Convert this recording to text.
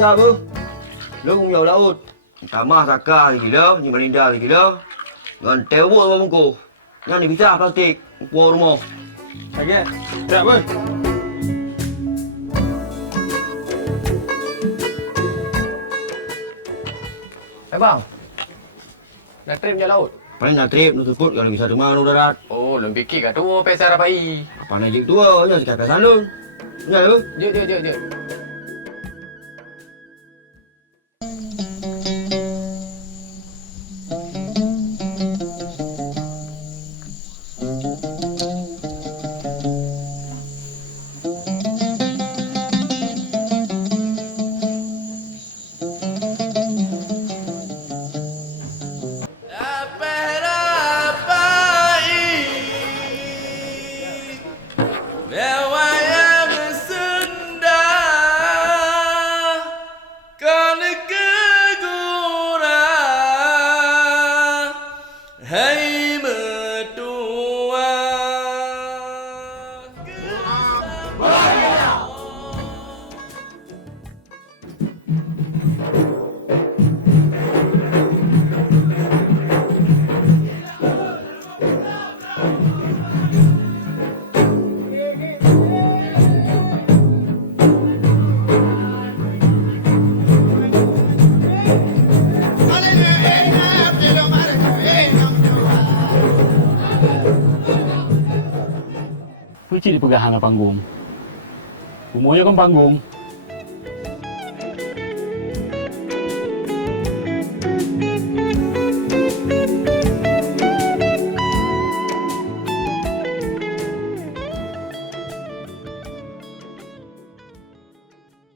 Asal apa? Lu jauh laut. Tamah sakar gila, ni Melinda gila. Dengan tewok sama bungkus. Yang ni pisah plastik. Puan rumah. Lagi. Tak apa. Bang. Nak trip je laut. Paling nak trip, nak teput kalau bisa demam lu darat. Oh, lebih fikir kat tua pesar apa i. Apa nak jik tua, jangan sekat salun. Ya lu. Je. Puci di pegahan panggung. Umurnya kan panggung.